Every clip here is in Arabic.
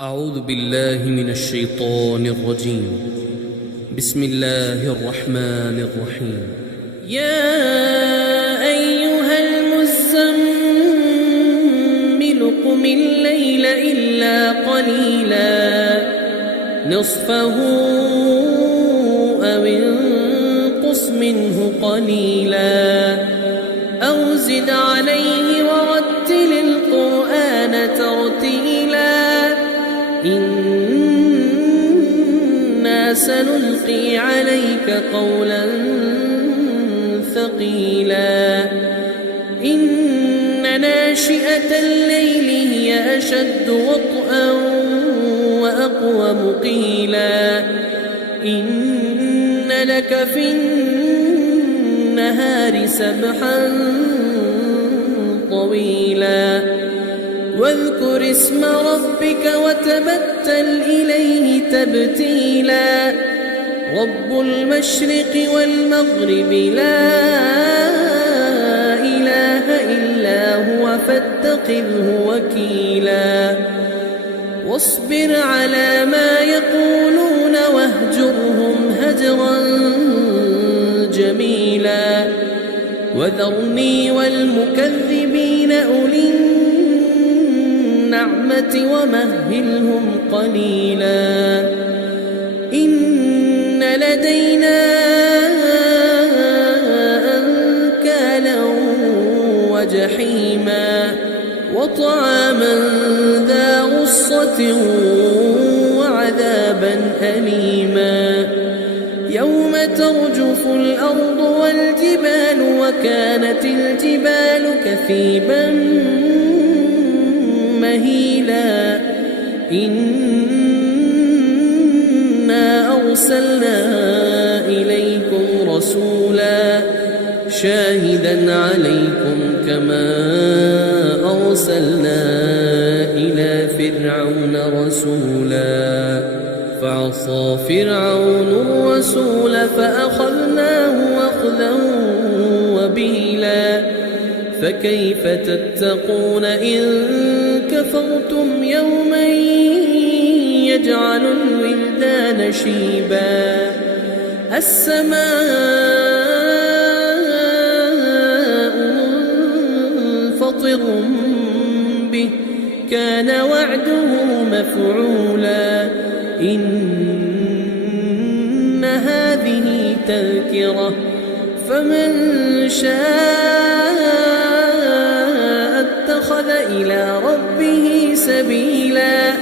أعوذ بالله من الشيطان الرجيم. بسم الله الرحمن الرحيم. يا أيها المزمل قم الليل إلا قليلا نصفه أو انقص منه قليلا أو زد عليه ورتل القرآن ترتيلا إنا سنلقي عليك قولا ثقيلا إن ناشئة الليل هي أشد وطئا وأقوم قيلا إن لك في النهار سبحا طويلا واذكر اسم ربك وتبتل إليه تبتيلا رب المشرق والمغرب لا إله إلا هو فاتخذه وكيلا واصبر على ما يقولون واهجرهم هجرا جميلا وذرني والمكذبين أولي النعمة ومهلهم قليلا إن لدينا أنكالا وجحيما وطعاما ذا غصة وعذابا أليما يوم ترجف الأرض والجبال وكانت الجبال كثيبا مهيلا إنا أرسلنا إليكم رسولا شاهدا عليكم كما أرسلنا إلى فرعون رسولا فعصى فرعون الرسول فأخذناه أخذا وبيلا فكيف تتقون إن كفرتم يوما يجعل الولدان شيبا السماء منفطر به كان وعده مفعولا إن هذه تذكرة فمن شاء اتخذ إلى ربه سبيلا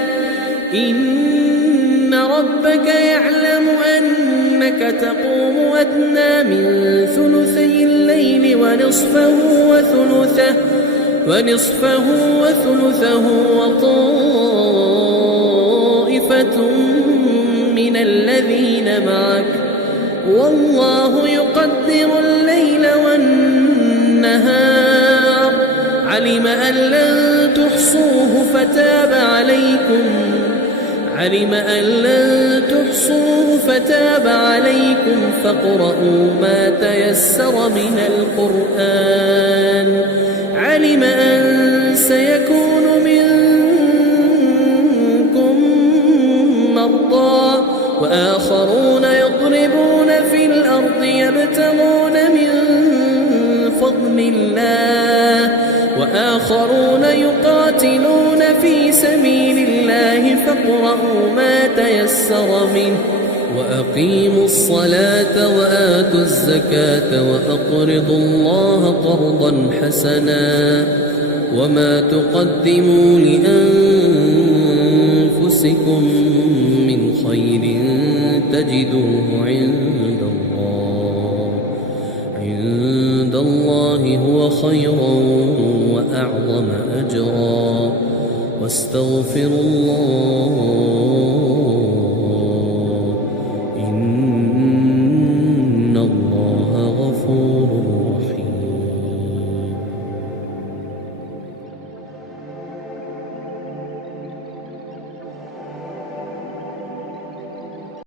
إن ربك يعلم أنك تقوم أدنى من ثلثي الليل ونصفه وثلثه وطائفة من الذين معك والله يقدر الليل والنهار علم أن لن تحصوه فتاب عليكم فاقرؤوا ما تيسر من القرآن علم أن سيكون منكم مرضى وآخرون يضربون في الأرض يبتغون من فضل الله وآخرون يقاتلون في سبيل الله فاقرؤوا ما تيسر منه وأقيموا الصلاة وآتوا الزكاة وأقرضوا الله قرضا حسنا وما تقدموا لأنفسكم من خير تجدوه عند الله هو خيرا وأعظم أجرا واستغفروا الله